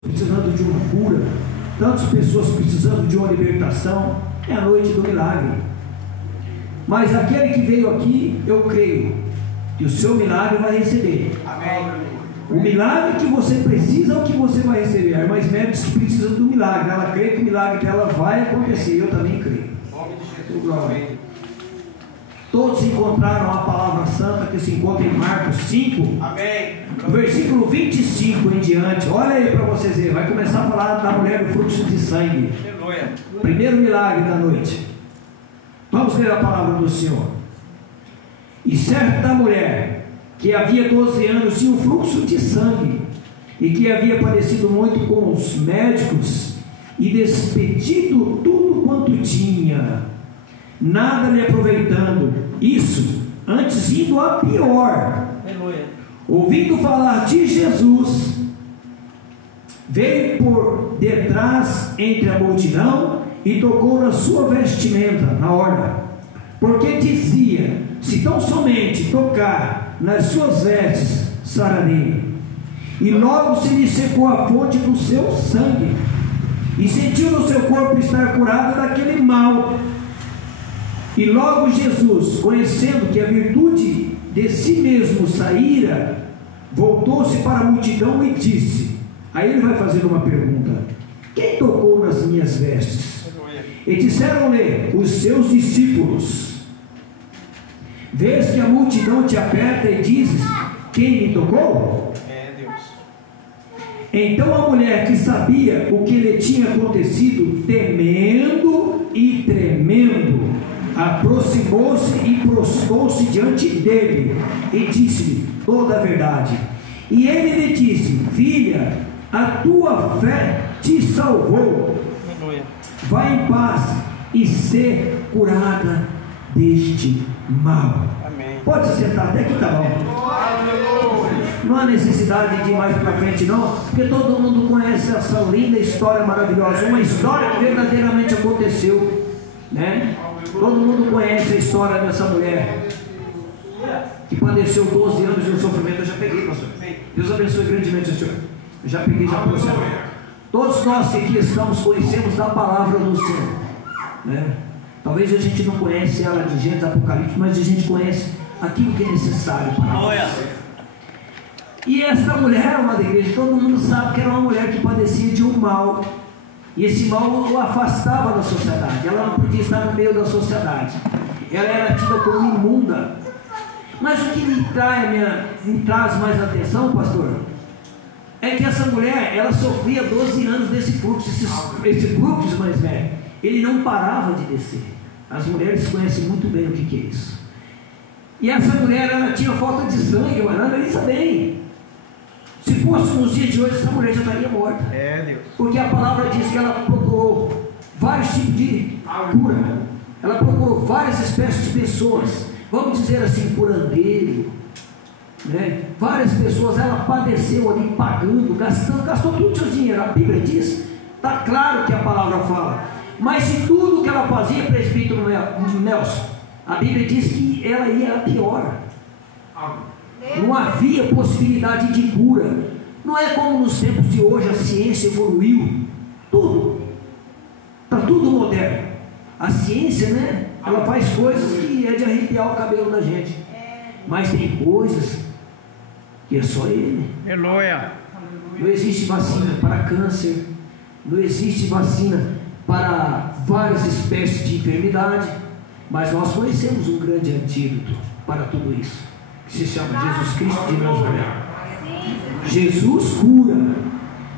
precisando de uma cura, tantas pessoas precisando de uma libertação. É a noite do milagre. Mas aquele que veio aqui, eu creio que o seu milagre vai receber. Amém. O milagre que você precisa é o que você vai receber. A irmã Smedes precisa do milagre, ela crê que o milagre dela vai acontecer. Eu também creio. Em nome de Jesus. Amém. Todos encontraram a palavra santa que se encontra em Marcos 5. Amém. No versículo 25 em diante. Olha aí para vocês verem. Vai começar a falar da mulher do fluxo de sangue. Aleluia. Primeiro milagre da noite. Vamos ler a palavra do Senhor. E certa mulher que havia 12 anos tinha um fluxo de sangue, e que havia padecido muito com os médicos, e despedido tudo quanto tinha, nada lhe aproveitando, isso, antes indo a pior. Aleluia. Ouvindo falar de Jesus, veio por detrás entre a multidão e tocou na sua vestimenta, na orla, porque dizia: se tão somente tocar nas suas vestes, sararei. E logo se lhe secou a fonte do seu sangue, e sentiu no seu corpo estar curado daquele mal. E logo Jesus, conhecendo que a virtude de si mesmo saíra, voltou-se para a multidão e disse. Aí ele vai fazer uma pergunta: quem tocou nas minhas vestes? E disseram-lhe os seus discípulos. Vês que a multidão te aperta e dizes: quem me tocou? É Deus. Então a mulher, que sabia o que lhe tinha acontecido, temendo e tremendo, aproximou-se e prostrou-se diante dele e disse-lhe toda a verdade. E ele lhe disse: filha, a tua fé te salvou. Aleluia. Vai em paz e ser curada deste mal. Amém. Pode se sentar, até que está bom. Não há necessidade de ir mais para frente não, porque todo mundo conhece essa linda história maravilhosa, uma história que verdadeiramente aconteceu, né? Todo mundo conhece a história dessa mulher que padeceu 12 anos de um sofrimento. Eu já peguei, pastor. Deus abençoe grandemente o senhor. Eu já peguei, já trouxe. Todos nós que aqui estamos conhecemos da palavra do Senhor, né? Talvez a gente não conhece ela de Gênesis, Apocalipse, mas a gente conhece aquilo que é necessário para nós. E essa mulher, uma da igreja, todo mundo sabe que era uma mulher que padecia de um mal, e esse mal o afastava da sociedade. Ela não podia estar no meio da sociedade, ela era tida como imunda. Mas o que me traz mais atenção, pastor, é que essa mulher, ela sofria 12 anos desse fluxo. Esse fluxo mais velho, ele não parava de descer. As mulheres conhecem muito bem o que é isso. E essa mulher, ela tinha falta de sangue, mas ela analisa bem. Se fosse nos dias de hoje, essa mulher já estaria morta. É Deus. Porque a palavra diz que ela procurou vários tipos de cura. Ela procurou várias espécies de pessoas, vamos dizer assim, curandeiro, né? Várias pessoas, ela padeceu ali pagando, gastou todo o seu dinheiro. A Bíblia diz, está claro que a palavra fala. Mas se tudo que ela fazia, presbítero Nelson, a Bíblia diz que ela ia a pior. Não havia possibilidade de cura. Não é como nos tempos de hoje, a ciência evoluiu. Tudo. Está tudo moderno. A ciência, né? Ela faz coisas que é de arrepiar o cabelo da gente. Mas tem coisas que é só Ele. Aleluia. Não existe vacina para câncer. Não existe vacina para várias espécies de enfermidade. Mas nós conhecemos um grande antídoto para tudo isso, que se chama Jesus Cristo de Nazaré. Jesus cura.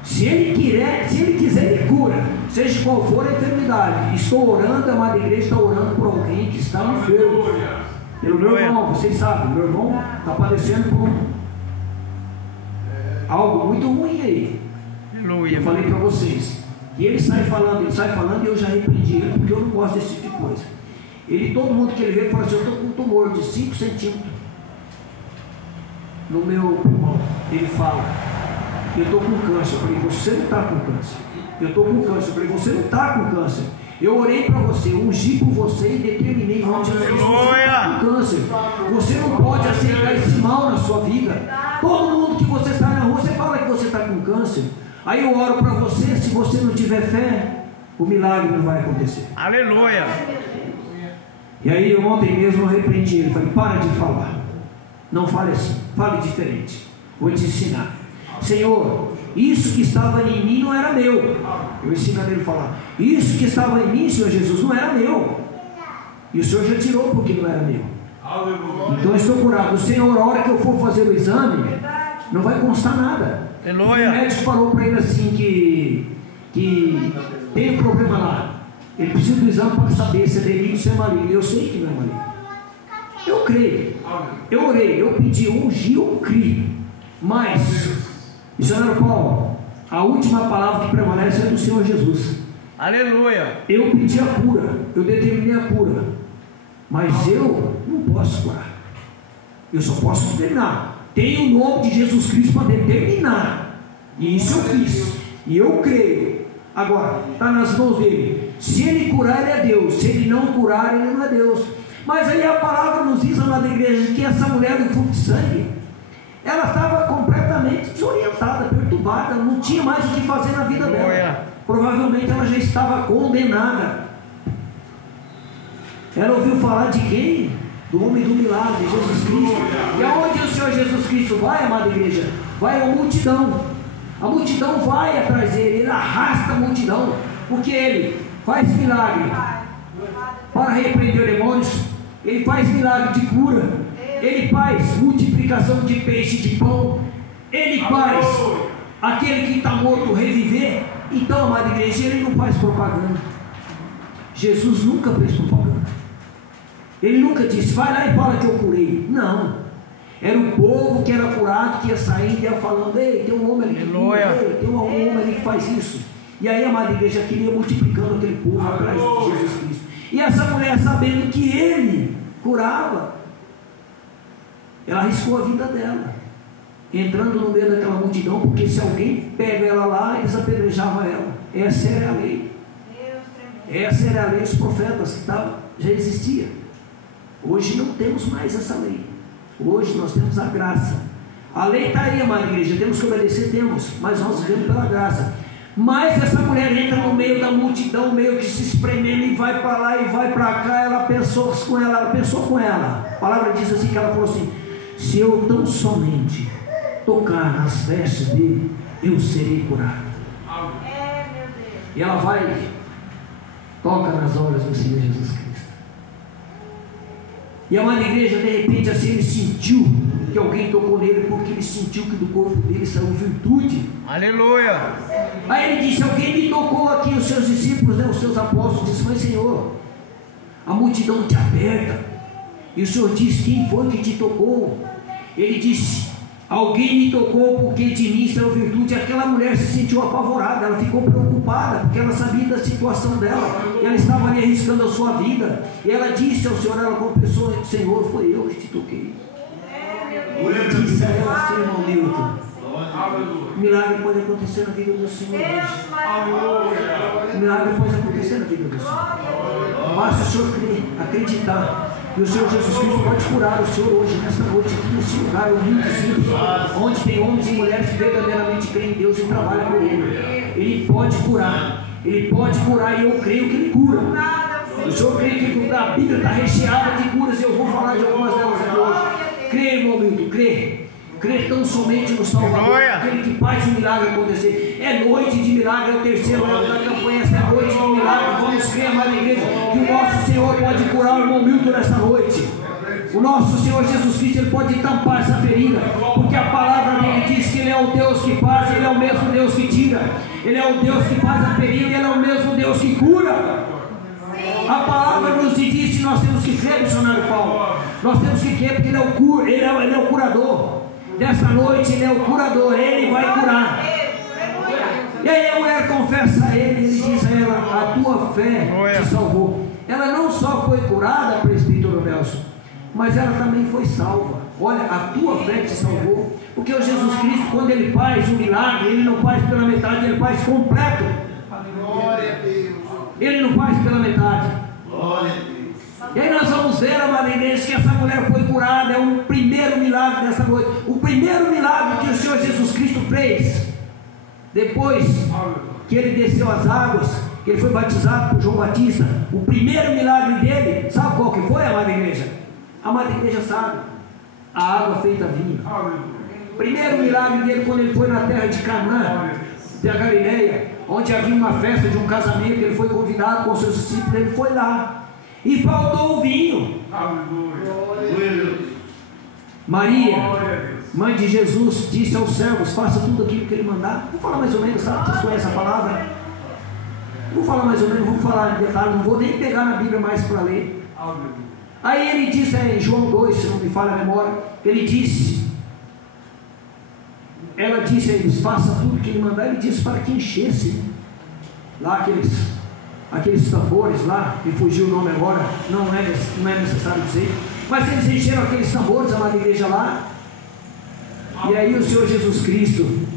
Se Ele quiser, Ele cura, seja qual for a enfermidade. Estou orando, a amada igreja está orando por alguém que está enfermo. Pelo meu irmão, vocês sabem, meu irmão está padecendo por algo muito ruim aí. Aleluia. Eu falei para vocês. E ele sai falando e eu já repreendi ele, porque eu não gosto desse tipo de coisa. Todo mundo que ele vê fala assim: eu estou com um tumor de 5 centímetros no meu pulmão. Ele fala: eu estou com câncer. Eu falei: você não está com câncer. Eu estou com câncer. Eu falei: você não está com câncer. Eu orei para você, ungi por você e determinei onde você está com câncer. Você não pode aceitar esse mal na sua vida. Todo mundo que você sai na rua, você fala que você está com câncer. Aí eu oro para você, se você não tiver fé, o milagre não vai acontecer. Aleluia. E aí ontem mesmo eu repreendi ele, falei, para de falar, não fale assim, fale diferente, vou te ensinar. Senhor, isso que estava em mim não era meu. Eu ensino ele a falar, isso que estava em mim, Senhor Jesus, não era meu, e o Senhor já tirou porque não era meu. Então eu estou curado. O Senhor, a hora que eu for fazer o exame, não vai constar nada. Aleluia. O médico falou para ele assim que tem um problema lá, ele precisa do exame para saber se é benigno ou se é maligno. Eu sei que não é maligno, eu creio, eu orei, eu pedi, eu ungi, eu criei. Mas, missionário Paulo, a última palavra que prevalece é do Senhor Jesus. Aleluia. Eu pedi a cura, eu determinei a cura, mas eu não posso curar, eu só posso determinar. Tem o nome de Jesus Cristo para determinar, e isso eu fiz, e eu creio. Agora, está nas mãos dele. Se ele curar, ele é Deus. Se ele não curar, ele não é Deus. Mas aí a palavra nos diz lá na igreja que essa mulher do fluxo de sangue, ela estava completamente desorientada, perturbada, não tinha mais o que fazer na vida dela. Provavelmente ela já estava condenada. Ela ouviu falar de quem? Do homem do milagre, Jesus Cristo. E aonde o Senhor Jesus Cristo vai, amada igreja? Vai a multidão. A multidão vai atrás dele, ele arrasta a multidão, porque ele faz milagre para repreender demônios, ele faz milagre de cura, ele faz multiplicação de peixe e de pão, ele faz aquele que está morto reviver. Então, amada igreja, ele não faz propaganda. Jesus nunca fez propaganda. Ele nunca disse, vai lá e fala que eu curei. Não. Era o povo que era curado, que ia saindo e ia falando, ei, tem um homem ali que cura, ei, tem um homem ali que faz isso. E aí a amada igreja queria multiplicando aquele povo atrás de Jesus Cristo. E essa mulher, sabendo que ele curava, ela arriscou a vida dela, entrando no meio daquela multidão, porque se alguém pega ela lá, eles apedrejavam ela. Essa era a lei. Essa era a lei dos profetas, que já existia. Hoje não temos mais essa lei. Hoje nós temos a graça. A lei está aí, amada igreja, temos que obedecer, temos, mas nós vivemos pela graça. Mas essa mulher entra no meio da multidão, meio que se espremendo, e vai para lá e vai para cá. Ela pensou com ela. A palavra diz assim, que ela falou assim, se eu tão somente tocar nas vestes dele, eu serei curado. E ela vai, toca nas obras do Senhor Jesus Cristo. E a amada igreja, de repente, assim, ele sentiu que alguém tocou nele, porque ele sentiu que do corpo dele saiu virtude. Aleluia. Aí ele disse, alguém me tocou aqui, os seus discípulos, né, os seus apóstolos, disse, mas Senhor, a multidão te aperta, e o Senhor disse, quem foi que te tocou? Ele disse, alguém me tocou porque de mim saiu virtude. E aquela mulher se sentiu apavorada, ela ficou preocupada, porque ela sabia da situação dela, e ela estava ali arriscando a sua vida, e ela disse ao Senhor, ela confessou, Senhor, foi eu que te toquei. Ele disse a ela assim, irmão Milton, o milagre pode acontecer na vida do Senhor hoje. O milagre pode acontecer na vida do Senhor. Basta o Senhor crer, acreditar que o Senhor Jesus Cristo pode curar o Senhor hoje, nesta noite, aqui nesse lugar humilde, onde tem homens e mulheres que verdadeiramente creem em Deus e trabalham por Ele. Ele pode curar, Ele pode curar, e eu creio que Ele cura. O Senhor crê que a Bíblia está recheada de curas, e eu vou falar de algumas delas aqui hoje. Crê, irmão Milton, crê. Crê tão somente no Salvador, aquele que faz o milagre acontecer. É noite de milagre, é o terceiro ano da campanha, essa é noite de milagre. Vamos crer, amada igreja, que o nosso Senhor pode curar o irmão Milton nessa noite. O nosso Senhor Jesus Cristo, Ele pode tampar essa ferida, porque a palavra dele diz que Ele é o Deus que faz, Ele é o mesmo Deus que tira, Ele é o Deus que faz a ferida, Ele é o mesmo Deus que cura. A palavra nos diz que nós temos que crer, missionário Paulo. Nós temos que crer, porque Ele é o curador. Dessa noite Ele é o curador, Ele vai curar. E aí a mulher confessa a Ele, Ele diz a ela, a tua fé te salvou. Ela não só foi curada, presbítero Nelson, mas ela também foi salva. Olha, a tua fé te salvou. Porque o Jesus Cristo, quando Ele faz um milagre, Ele não faz pela metade, Ele faz completo. Ele não faz pela metade. E aí nós vamos ver, amada igreja, que essa mulher foi curada. É o primeiro milagre dessa noite. O primeiro milagre que o Senhor Jesus Cristo fez Depois que ele desceu as águas, que ele foi batizado por João Batista, o primeiro milagre dele, sabe qual que foi, amada igreja? A amada igreja sabe, a água feita vinho. Primeiro milagre dele, quando ele foi na terra de Canaã, da Galileia, onde havia uma festa de um casamento, ele foi convidado com seus discípulos, ele foi lá, e faltou o vinho. Maria, mãe de Jesus, disse aos servos: faça tudo aquilo que ele mandar. Vou falar mais ou menos, sabe? Vocês conhecem a palavra? Vou falar mais ou menos, vou falar em detalhe, não vou nem pegar na Bíblia mais para ler. Aí ele disse, em João 2, se não me falha a memória, ele disse, ela disse a eles: faça tudo que ele mandar. Ele disse para que enchesse lá aqueles tambores lá, me fugiu o nome agora, não é necessário dizer, mas eles encheram aqueles tambores, amada igreja, lá. E aí o Senhor Jesus Cristo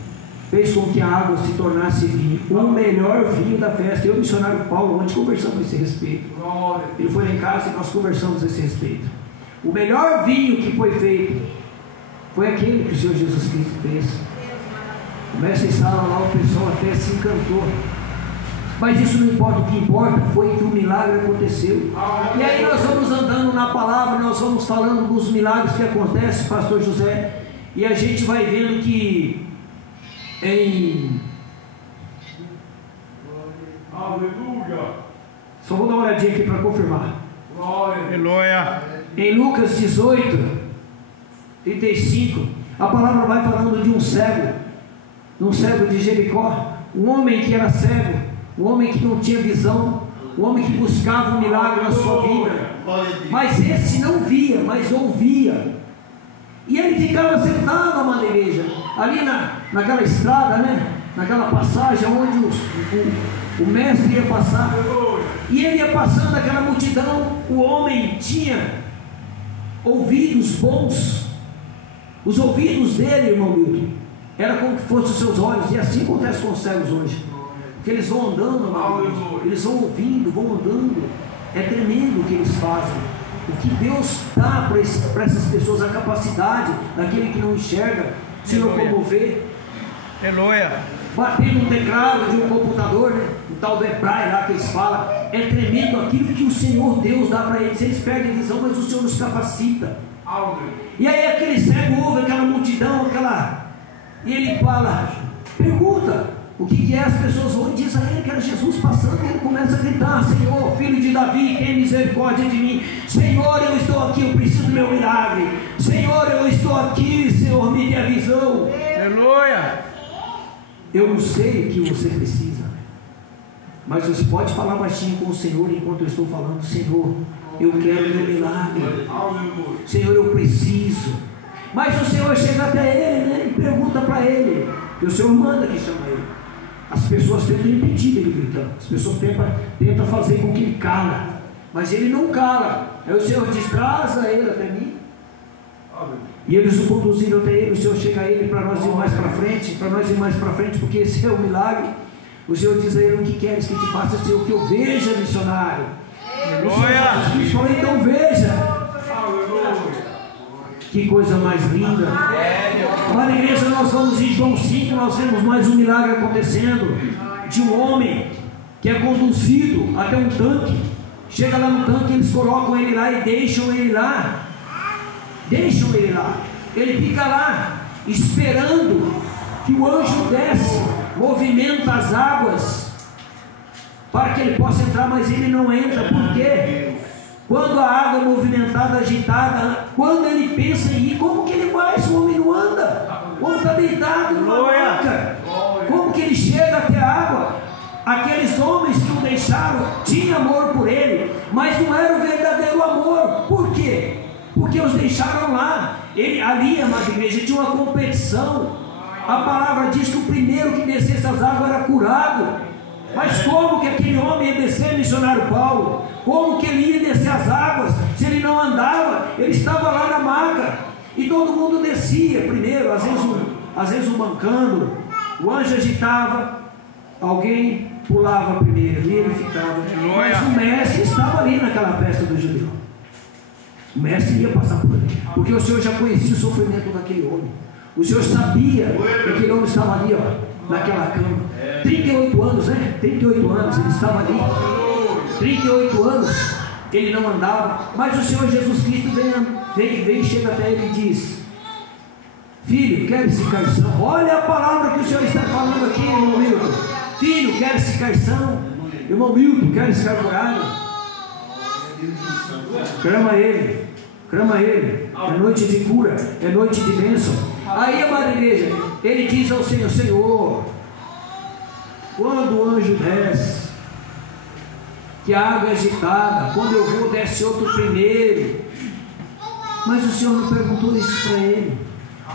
fez com que a água se tornasse vinho, o melhor vinho da festa. Eu e o missionário Paulo ontem conversamos a esse respeito. Ele foi lá em casa e nós conversamos a esse respeito. O melhor vinho que foi feito foi aquele que o Senhor Jesus Cristo fez. Começa em sala lá, o pessoal até se encantou. Mas isso não importa, o que importa foi que o milagre aconteceu. E aí nós vamos andando na palavra, nós vamos falando dos milagres que acontecem, pastor José, e a gente vai vendo que só vou dar uma olhadinha aqui para confirmar. Aleluia. Em Lucas 18, 35, a palavra vai falando de um cego de Jericó, um homem que era cego, um homem que não tinha visão, um homem que buscava um milagre na sua vida, mas esse não via, mas ouvia. E ele ficava sentado, amada igreja, ali naquela estrada, né? Naquela passagem onde o mestre ia passar. E ele ia passando aquela multidão. O homem tinha ouvidos bons. Os ouvidos dele, irmão Milton, era como que fossem os seus olhos. E assim acontece com os cegos hoje. Porque eles vão andando, amada igreja, eles vão ouvindo, vão andando. É tremendo o que eles fazem. O que Deus dá para essas pessoas, a capacidade daquele que não enxerga se locomover. Aleluia. Bater num teclado de um computador, né? O tal do hebraico lá que eles falam. É tremendo aquilo que o Senhor Deus dá para eles. Eles perdem a visão, mas o Senhor nos capacita. E aí aquele cego ouve aquela multidão, e ele fala, pergunta o que é. As pessoas vão e diz a ele que era Jesus passando, e ele começa a gritar: Senhor, filho de Davi, tem misericórdia de mim. Senhor, eu estou aqui, eu preciso do meu milagre. Senhor, eu estou aqui, Senhor, me dê a visão. Aleluia. Eu não sei o que você precisa, mas você pode falar baixinho com o Senhor enquanto eu estou falando: Senhor, eu quero o meu milagre. Senhor, eu preciso. Mas o Senhor chega até ele, né, e pergunta para ele, e o Senhor manda que chama ele. As pessoas tentam impedir ele gritando, as pessoas tentam fazer com que ele cala, mas ele não cala. Aí o Senhor diz: traz ele até mim. E eles o conduziram até ele. O Senhor chega a ele para nós ir mais para frente, porque esse é o milagre. O Senhor diz a ele: o que queres que te faça? Senhor, que eu veja, missionário. O Senhor Jesus falou: então veja. Que coisa mais linda. Lá na igreja nós vamos em João 5, nós vemos mais um milagre acontecendo, de um homem que é conduzido até um tanque. Chega lá no tanque, eles colocam ele lá e deixam ele lá. Ele fica lá esperando que o anjo desce, movimenta as águas para que ele possa entrar, mas ele não entra. Por quê? Quando a água é movimentada, agitada, quando ele pensa em ir, como que ele vai? Esse homem não anda, o homem está deitado numa maca. Como que ele chega até a água? Aqueles homens que o deixaram tinham amor por ele, mas não era o verdadeiro amor. Por quê? Porque os deixaram lá. Ali, amada igreja, tinha uma competição. A palavra diz que o primeiro que descesse as águas era curado. Mas como que aquele homem ia descer, missionário Paulo? Como que ele ia descer as águas se ele não andava? Ele estava lá na maca e todo mundo descia primeiro. Às vezes um mancando, o anjo agitava, alguém pulava primeiro e ele ficava. Mas o mestre estava ali naquela festa do judeu. O mestre ia passar por ali, porque o Senhor já conhecia o sofrimento daquele homem. O Senhor sabia que aquele homem estava ali, naquela cama. 38 anos, né? 38 anos ele estava ali. 38 anos ele não andava. Mas o Senhor Jesus Cristo vem, chega até ele e diz: filho, queres ficar são? Olha a palavra que o Senhor está falando aqui, irmão Milton. Filho, queres ficar são? Irmão Milton, queres ficar curado? Clama ele, clama ele. É noite de cura, é noite de bênção. Aí, amada igreja, ele diz ao Senhor: Senhor, quando o anjo desce, que a água é agitada, quando eu vou, desce outro primeiro. Mas o Senhor não perguntou isso para ele.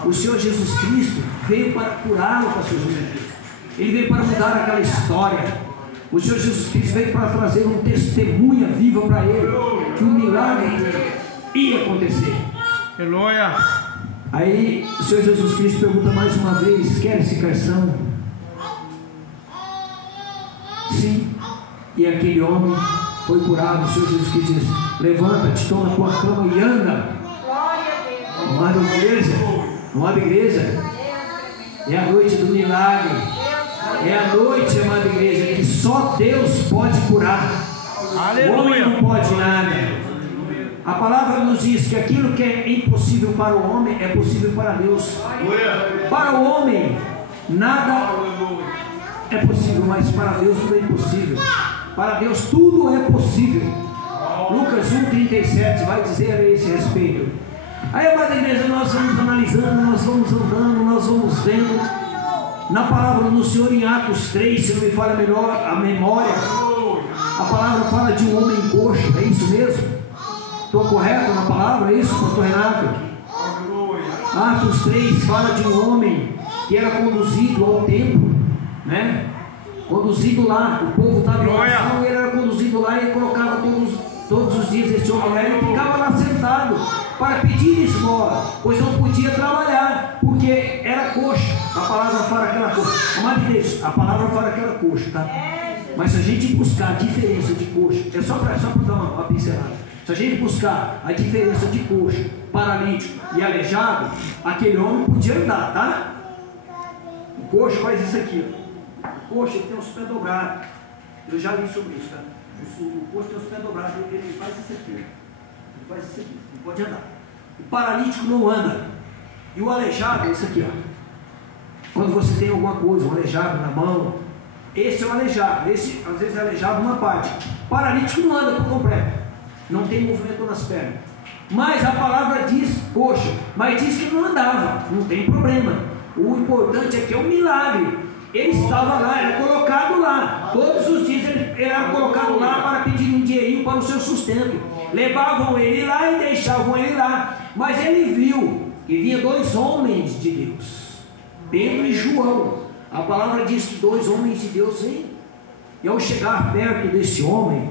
O Senhor Jesus Cristo veio para curá-lo, pastor José Cristo. Ele veio para mudar aquela história. O Senhor Jesus Cristo veio para trazer uma testemunha viva para ele, que um milagre ia acontecer. Aleluia. Aí o Senhor Jesus Cristo pergunta mais uma vez: quer ficar são? Sim. E aquele homem foi curado. O Senhor Jesus Cristo diz: levanta-te, toma a tua cama e anda. Amada igreja, amada igreja, é a noite do milagre. É a noite, amada igreja, que só Deus pode curar. Aleluia. O homem não pode nada. A palavra nos diz que aquilo que é impossível para o homem é possível para Deus. Para o homem nada é possível, mas para Deus tudo é impossível. Para Deus tudo é possível. Lucas 1,37 vai dizer a esse respeito. Aí, amada igreja, nós vamos analisando, nós vamos andando, nós vamos vendo na palavra do Senhor em Atos 3, se não me falha melhor a memória, a palavra fala de um homem coxo. É isso mesmo? Estou correto na palavra? É isso, pastor Renato? Atos 3 fala de um homem que era conduzido ao templo, né? Conduzido lá, o povo estava em oração, ele era conduzido lá e colocava todos os dias esse homem lá, ele ficava lá sentado para pedir esmola, pois não podia trabalhar, porque era coxo. A palavra fala aquela coxa. Amado igreja, a palavra fala aquela coxa, tá? Mas se a gente buscar a diferença de coxa, é só para dar uma pincelada. Se a gente buscar a diferença de coxa, paralítico e aleijado, aquele homem podia andar, tá? O coxo faz isso aqui, ó. O coxo ele tem os pés dobrados. Eu já li sobre isso, tá? O coxo tem os pés dobrados, ele faz isso aqui, ó. Ele faz isso aqui, não pode andar. O paralítico não anda. E o aleijado é isso aqui, ó. Quando você tem alguma coisa, um aleijado na mão, esse é o aleijado. Esse às vezes é aleijado uma parte. O paralítico não anda por completo, não tem movimento nas pernas. Mas a palavra diz coxa, mas diz que não andava, não tem problema. O importante é que é um milagre. Ele estava lá, era colocado lá. Todos os dias ele era colocado lá para pedir um dinheirinho para o seu sustento. Levavam ele lá e deixavam ele lá. Mas ele viu que vinha dois homens de Deus, Pedro e João. A palavra diz que dois homens de Deus vêm. E ao chegar perto desse homem,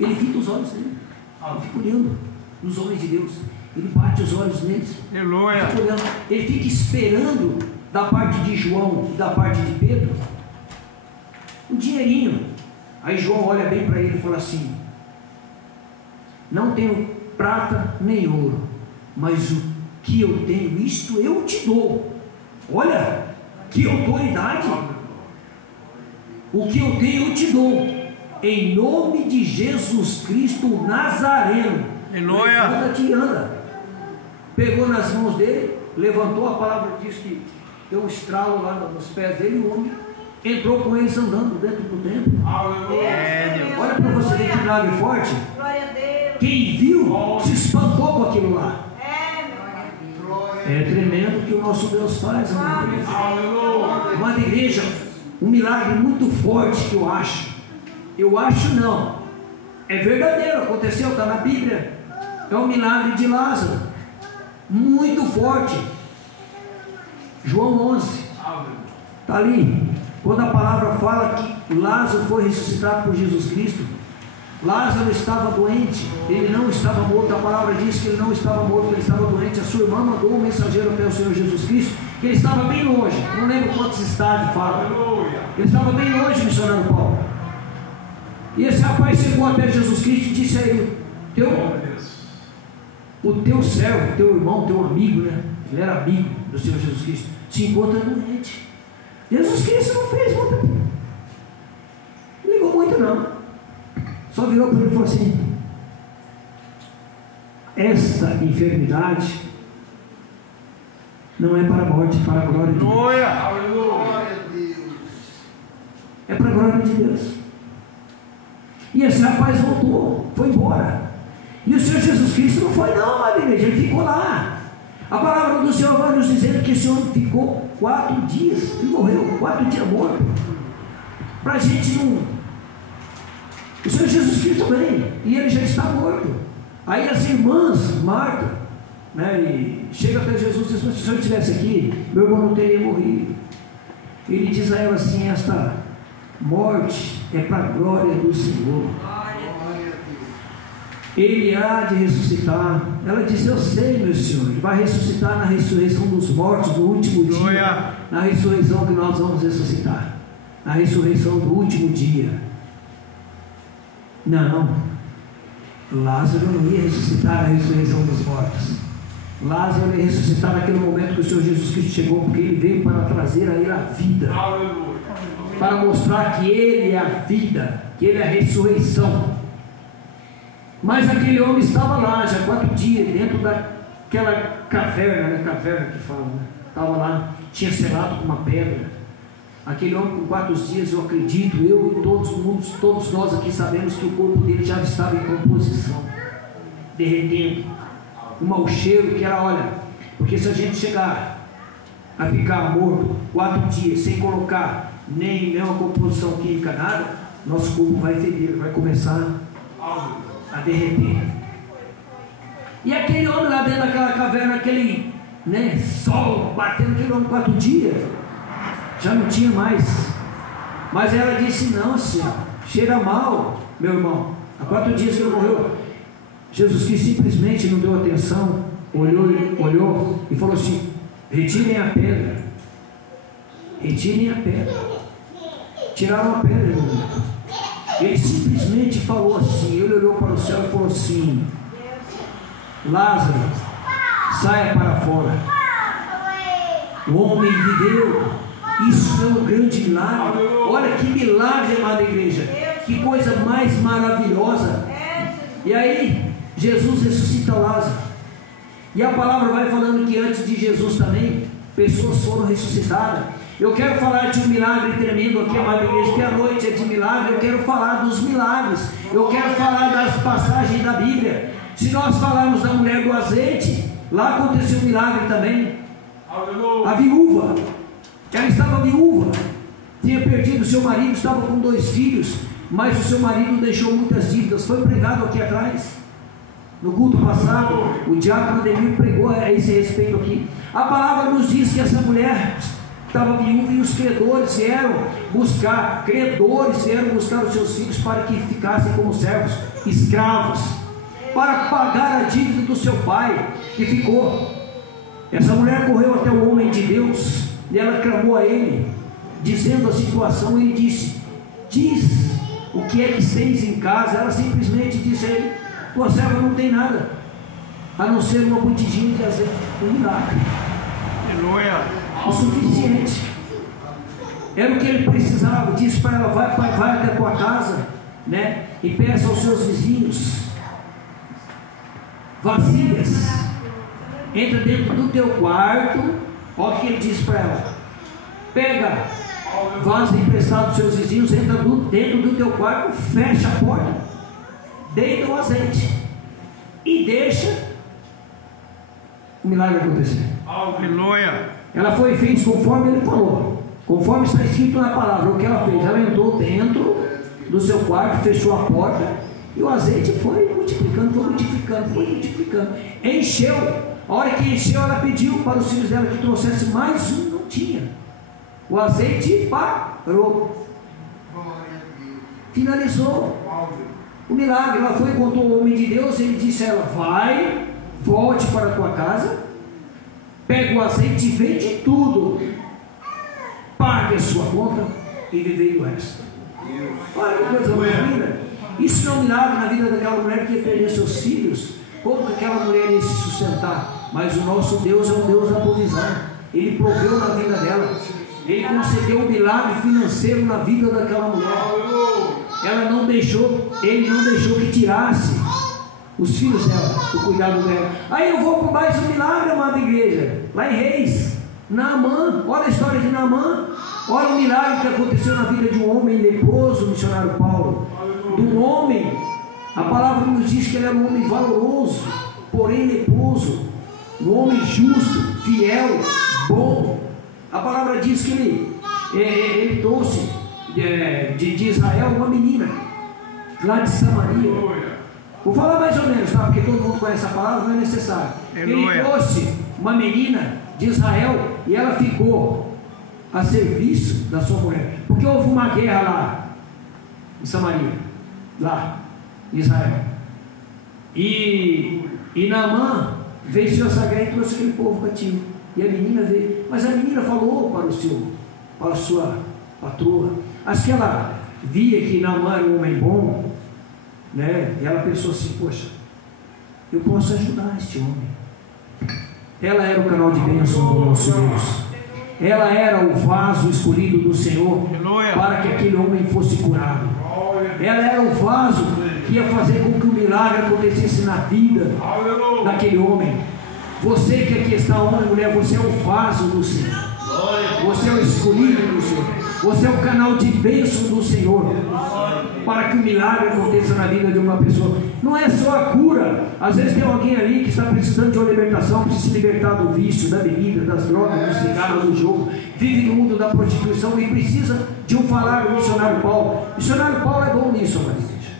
ele fica os olhos nele. Ele fica olhando nos homens de Deus. Ele bate os olhos neles. Aleluia. Ele fica esperando da parte de João e da parte de Pedro um dinheirinho. Aí João olha bem para ele e fala assim: não tenho prata nem ouro, mas o que eu tenho, isto eu te dou. Olha que autoridade. O que eu tenho eu te dou, em nome de Jesus Cristo Nazareno. Levanta-te e anda. Pegou nas mãos dele, levantou. A palavra diz que deu um estralo lá nos pés dele. O homem entrou com eles andando dentro do templo. Olha para você ver que milagre forte. Quem viu se espantou com aquilo lá. É tremendo o que o nosso Deus faz, amada igreja. Um milagre muito forte que eu acho. Eu acho não, é verdadeiro, aconteceu, está na Bíblia. É o milagre de Lázaro, muito forte. João 11 está ali. Quando a palavra fala que Lázaro foi ressuscitado por Jesus Cristo, Lázaro estava doente, ele não estava morto. A palavra diz que ele não estava morto, ele estava doente. A sua irmã mandou um mensageiro até o Senhor Jesus Cristo, que ele estava bem longe, não lembro quantos estádios fala. Ele estava bem longe, missionário Paulo. E esse rapaz chegou até Jesus Cristo e disse a ele: o teu servo, teu irmão, teu amigo, né? Ele era amigo do Senhor Jesus Cristo, se encontra doente. Jesus Cristo não fez muito, não ligou muito não, só virou para ele e falou assim: esta enfermidade não é para a morte, é para a glória de Deus. É para a glória de Deus. E esse rapaz voltou, foi embora. E o Senhor Jesus Cristo não foi não, amada igreja, ele ficou lá. A palavra do Senhor vai nos dizer que esse homem ficou 4 dias, ele morreu, 4 dias morto. Para a gente não... O Senhor Jesus Cristo também, e ele já está morto. Aí as irmãs, Marta, né, e chega até Jesus e diz: se o Senhor estivesse aqui, meu irmão não teria morrido. Ele diz a ela assim: esta morte é para a glória do Senhor. Ele há de ressuscitar. Ela diz: eu sei, meu Senhor, ele vai ressuscitar na ressurreição dos mortos, no último dia. Na ressurreição que nós vamos ressuscitar, na ressurreição do último dia. Não, Lázaro não ia ressuscitar na ressurreição dos mortos. Lázaro ia ressuscitar naquele momento que o Senhor Jesus Cristo chegou, porque ele veio para trazer a ele a vida, para mostrar que ele é a vida, que ele é a ressurreição. Mas aquele homem estava lá já 4 dias, dentro daquela caverna, né? Caverna que fala, né? Estava lá, tinha selado com uma pedra. Aquele homem com 4 dias, eu acredito, eu e todos nós aqui sabemos que o corpo dele já estava em composição, derretendo. Um mau cheiro que era, olha, porque se a gente chegar a ficar morto 4 dias sem colocar nem nenhuma composição química, nada, nosso corpo vai ferir, vai começar a derreter. E aquele homem lá dentro daquela caverna, aquele, né, sol batendo, aquele homem 4 dias, já não tinha mais. Mas ela disse: não, senhor, cheira mal, meu irmão. Há 4 dias que ele morreu. Jesus Cristo simplesmente não deu atenção, olhou e falou assim: retirem a pedra. Retirem a pedra. Tiraram a pedra, irmão. Ele simplesmente falou assim, ele olhou para o céu e falou assim: Lázaro, saia para fora. O homem viveu. Isso é um grande milagre. Olha que milagre, amada igreja. Que coisa mais maravilhosa. E aí Jesus ressuscita Lázaro. E a palavra vai falando que antes de Jesus também pessoas foram ressuscitadas. Eu quero falar de um milagre tremendo aqui, amada igreja, que a noite é de milagre. Eu quero falar dos milagres. Eu quero falar das passagens da Bíblia. Se nós falarmos da mulher do azeite, lá aconteceu um milagre também. A viúva, ela estava viúva, tinha perdido seu marido, estava com 2 filhos, mas o seu marido deixou muitas dívidas. Foi pregado aqui atrás, no culto passado, o diácono Ademir pregou a esse respeito aqui. A palavra nos diz que essa mulher estava viúva e os credores vieram buscar os seus filhos para que ficassem como servos, escravos, para pagar a dívida do seu pai que ficou. Essa mulher correu até o homem de Deus e ela clamou a ele, dizendo a situação. Ele disse: diz o que é que tens em casa. Ela simplesmente disse a ele: tua serva não tem nada a não ser uma botijinha de azeite. Um milagre. Aleluia. O suficiente. Era o que ele precisava. Disse para ela: vai até a tua casa, né, e peça aos seus vizinhos vasilhas. Entra dentro do teu quarto. Olha o que ele disse para ela: pega vaso emprestado dos seus vizinhos, entra dentro do teu quarto, fecha a porta, deita o azeite e deixa o milagre acontecer. Aleluia. Ela foi e fez conforme ele falou, conforme está escrito na palavra. O que ela fez? Ela entrou dentro do seu quarto, fechou a porta e o azeite foi multiplicando, encheu. A hora que encheu, ela pediu para os filhos dela que trouxesse mais um. Não tinha. O azeite parou. Finalizou o milagre. Ela foi e contou ao homem de Deus. Ele disse a ela: vai, volte para a tua casa, pega o azeite e vende tudo, pague a sua conta e vivei o resto. Olha que coisa maravilha. Isso não é um milagre na vida daquela mulher que ia perder seus filhos. Como que aquela mulher ia se sustentar? Mas o nosso Deus é um Deus da provisão. Ele proveu na vida dela. Ele concedeu um milagre financeiro na vida daquela mulher. Ele não deixou que tirasse os filhos dela, o cuidado dela. Aí eu vou para mais um milagre, amada igreja, lá em Reis, Naamã. Olha a história de Naamã. Olha o milagre que aconteceu na vida de um homem leproso, o missionário Paulo. De um homem, a palavra nos diz que ele era um homem valoroso, porém leproso. Um homem justo, fiel, bom. A palavra diz que ele trouxe de Israel uma menina lá de Samaria. Vou falar mais ou menos, tá? Porque todo mundo conhece a palavra, não é necessário. Ele trouxe uma menina de Israel e ela ficou a serviço da sua mulher, porque houve uma guerra lá em Samaria, lá em Israel, e Naamã venceu essa guerra e trouxe aquele povo cativo. E a menina veio, mas a menina falou para a sua patroa. Acho que ela via que Naamã era um homem bom, né? E ela pensou assim: poxa, eu posso ajudar este homem. Ela era o canal de bênção do nosso Deus. Ela era o vaso escolhido do Senhor para que aquele homem fosse curado. Ela era o vaso que ia fazer com que o milagre acontecesse na vida daquele homem. Você que aqui está, homem e mulher, você é o vaso do Senhor. Você é o escolhido do Senhor. Você é o canal de bênção do Senhor para que o milagre aconteça na vida de uma pessoa. Não é só a cura. Às vezes tem alguém ali que está precisando de uma libertação, precisa se libertar do vício, da bebida, das drogas, do cigarro, do jogo, vive no mundo da prostituição e precisa de um falar do missionário Paulo. O missionário Paulo é bom nisso, amada igreja,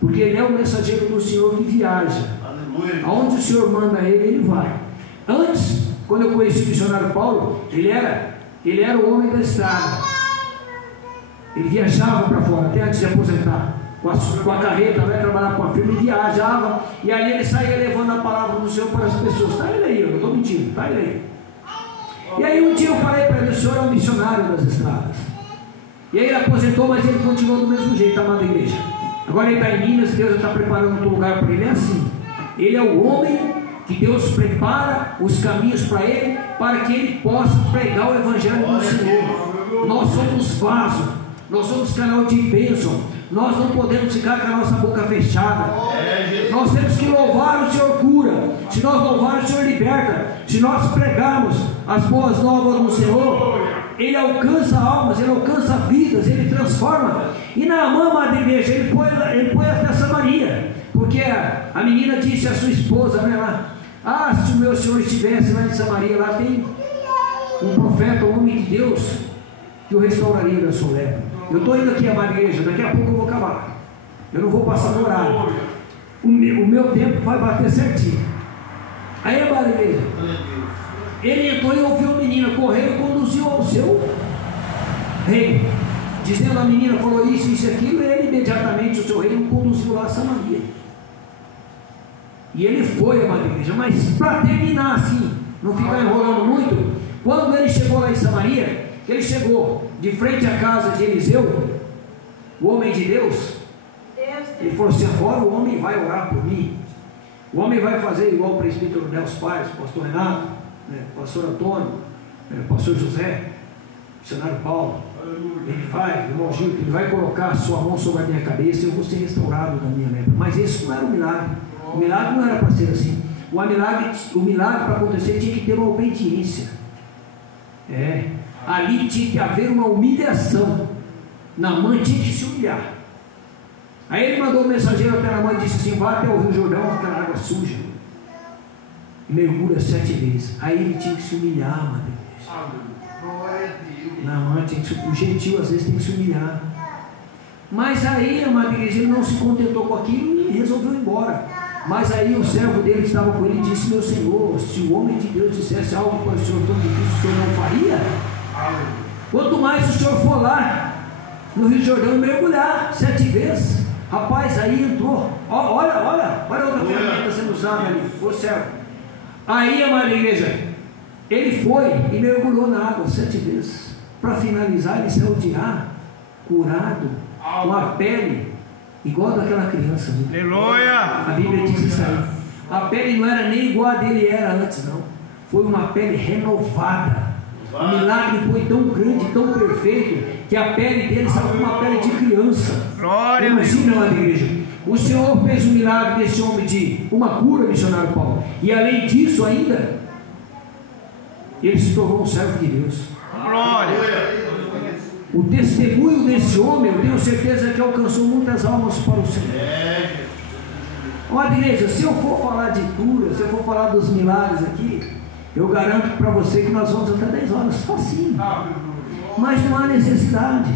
porque ele é o mensageiro do Senhor que viaja. Aonde o Senhor manda ele vai. Antes, quando eu conheci o missionário Paulo, ele era o homem da estrada. Ele viajava para fora, até antes de aposentar, com a carreta, vai trabalhar com a firma, ele viajava, e ali ele saía levando a palavra do Senhor para as pessoas. Está ele aí, eu não estou mentindo, está ele aí. E aí um dia eu falei para ele: o Senhor é um missionário das estradas. E aí ele aposentou, mas ele continuou do mesmo jeito, amada igreja. Agora ele está em Minas, Deus já está preparando outro lugar para ele. É assim, ele é o homem que Deus prepara os caminhos para ele, para que ele possa pregar o evangelho do Senhor. Nós somos vaso, nós somos canal de bênção. Nós não podemos ficar com a nossa boca fechada. Nós temos que louvar, o Senhor cura. Se nós louvarmos, o Senhor liberta. Se nós pregarmos as boas novas do Senhor, Ele alcança almas, Ele alcança vidas, Ele transforma. E Naamã, amada igreja, ele foi até Samaria, porque a menina disse à sua esposa, né, lá: se o meu Senhor estivesse lá em Samaria, lá tem um profeta, um homem de Deus, que o restauraria da sua lepra. Eu estou indo aqui, amada igreja, daqui a pouco eu vou acabar. Eu não vou passar no horário. O meu tempo vai bater certinho. Aí, amada igreja, ele entrou e ouviu a menina, correu e conduziu ao seu reino, dizendo: a menina falou isso, isso e aquilo, e ele imediatamente, o seu reino, conduziu lá a Samaria. E ele foi, amada igreja, mas para terminar assim, não ficar enrolando muito, quando ele chegou lá em Samaria, ele chegou de frente à casa de Eliseu, o homem de Deus. Ele falou assim: agora o homem vai orar por mim. O homem vai fazer igual o presbítero Nelson Paz, o pastor Renato, o pastor Antônio, o pastor José, o missionário Paulo. Ele vai, irmão Gil, ele vai colocar a sua mão sobre a minha cabeça e eu vou ser restaurado da minha lepra. Mas esse não era o milagre. O milagre não era para ser assim. O milagre para acontecer tinha que ter uma obediência. Ali tinha que haver uma humilhação. Naamã tinha que se humilhar. Aí ele mandou um mensageiro até Naamã e disse assim: vá até o Rio Jordão, aquela água suja, e mergulha 7 vezes. Aí ele tinha que se humilhar, amada igreja. Naamã tinha que se... O gentil às vezes tem que se humilhar. Mas aí, amada igreja, ele não se contentou com aquilo e resolveu ir embora. Mas aí o servo dele que estava com ele disse: meu senhor, se o homem de Deus dissesse algo para o senhor tão difícil, o senhor não faria? Quanto mais o senhor for lá no Rio Jordão mergulhar 7 vezes. Rapaz, aí entrou. Olha outra ferramenta sendo usada ali, o servo. Aí, amada igreja, ele foi e mergulhou na água 7 vezes. Para finalizar, ele saiu de ar, curado, com a pele igual daquela criança. Aleluia! A Bíblia diz isso aí. A pele não era nem igual a dele era antes, não. Foi uma pele renovada. O milagre foi tão grande, tão perfeito, que a pele dele estava como uma pele de criança. Glória. Imagina, amada igreja. O Senhor fez um milagre desse homem de uma cura, missionário Paulo. E além disso ainda, ele se tornou um servo de Deus. Glória. O testemunho desse homem, eu tenho certeza que alcançou muitas almas para o Senhor. Olha, igreja, se eu for falar de cura, se eu for falar dos milagres aqui, eu garanto para você que nós vamos até 10 horas, facinho. Mas não há necessidade,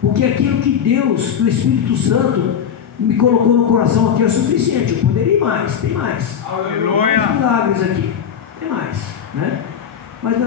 porque aquilo que Deus, do Espírito Santo, me colocou no coração aqui é suficiente. Eu poderia ir mais, tem mais. Aleluia. Tem milagres aqui, tem mais, né? Mas